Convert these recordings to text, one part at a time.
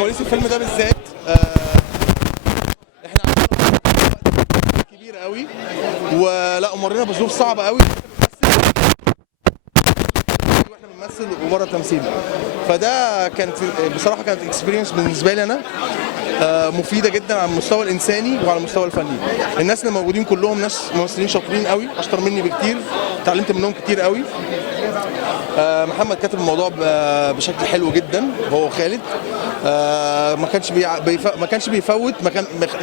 كواليس الفيلم ده بالذات احنا عندنا وقت كبير قوي، ولا مرينا بظروف صعبه قوي واحنا بنمثل وبره التمثيل. فده كانت بصراحه كانت اكسبيرينس بالنسبه لي انا مفيده جدا على المستوى الانساني وعلى المستوى الفني. الناس اللي موجودين كلهم ناس ممثلين شاطرين قوي، اشطر مني بكتير، اتعلمت منهم كتير قوي. محمد كاتب الموضوع بشكل حلو جدا، هو خالد ما كانش بيفوت،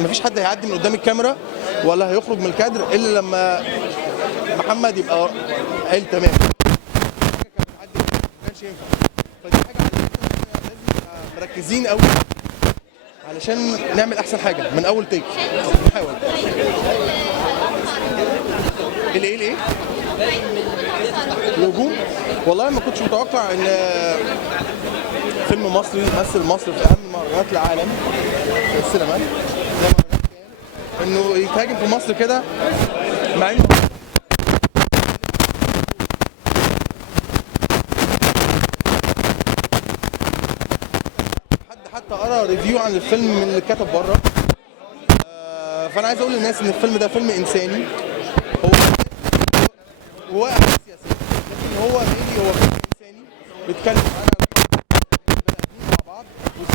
ما فيش حد هيعدي من قدام الكاميرا ولا هيخرج من الكادر الا لما محمد يبقى قال تمام. ما كانش ينفع، فدي حاجه لازم نبقى مركزين قوي علشان نعمل احسن حاجه من اول تيك. نحاول. ايه الهجوم؟ والله ما كنتش متوقع ان فيلم مصري يمثل مصر في اهم مهرجانات العالم في السينما انه يتهاجم في مصر كده، مع انه حتى قرا ريفيو عن الفيلم من اللي كتب بره. فانا عايز اقول للناس ان الفيلم ده فيلم انساني، هو احداث سياسيه، لكن هو هو فيلم انساني بيتكلم عن مع بعض مش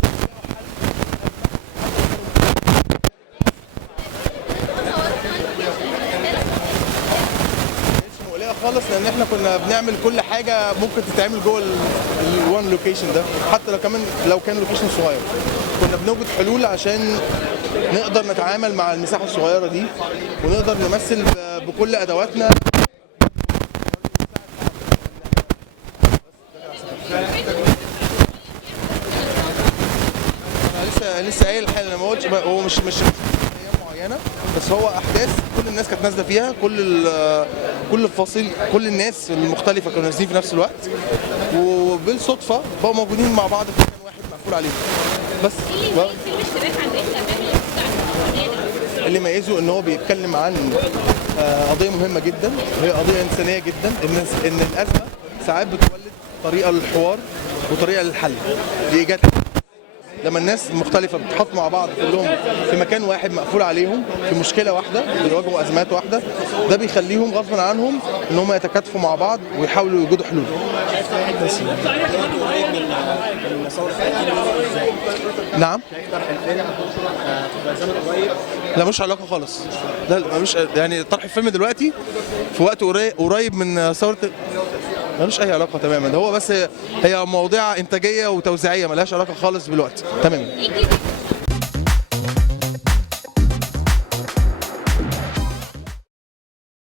مقلقه خالص، لان احنا كنا بنعمل كل حاجه ممكن تتعمل جوه الوان لوكيشن ده، حتى لو كان لوكيشن صغير كنا بنوجد حلول عشان نقدر نتعامل مع المساحه الصغيره دي ونقدر نمثل بكل ادواتنا. انا لسه قايل الحاله، انا ما قلتش هو مش ايام معينه، بس هو احداث كل الناس كانت نازله فيها، كل الفصيل، كل الناس المختلفه كانوا نازلين في نفس الوقت، وبالصدفه بقوا موجودين مع بعض في مكان واحد مقفول عليهم. بس اللي يميزه ان هو بيتكلم عن قضيه مهمه جدا، وهي قضيه انسانيه جدا، ان الازمه ساعات بتولد طريقه للحوار وطريقه للحل لايجاد حل. لما الناس المختلفه بتتحط مع بعض كلهم في مكان واحد مقفول عليهم في مشكله واحده، بيواجهوا ازمات واحده، ده بيخليهم غصبا عنهم ان هم يتكاتفوا مع بعض ويحاولوا يوجدوا حلول. نعم. لا مش علاقه خالص، لا مش يعني طرح الفيلم دلوقتي في وقت قريب من ثوره، ملوش اي علاقه تماما، ده هو بس هي مواضيع انتاجيه وتوزيعيه، ملهاش علاقه خالص بالوقت تماما.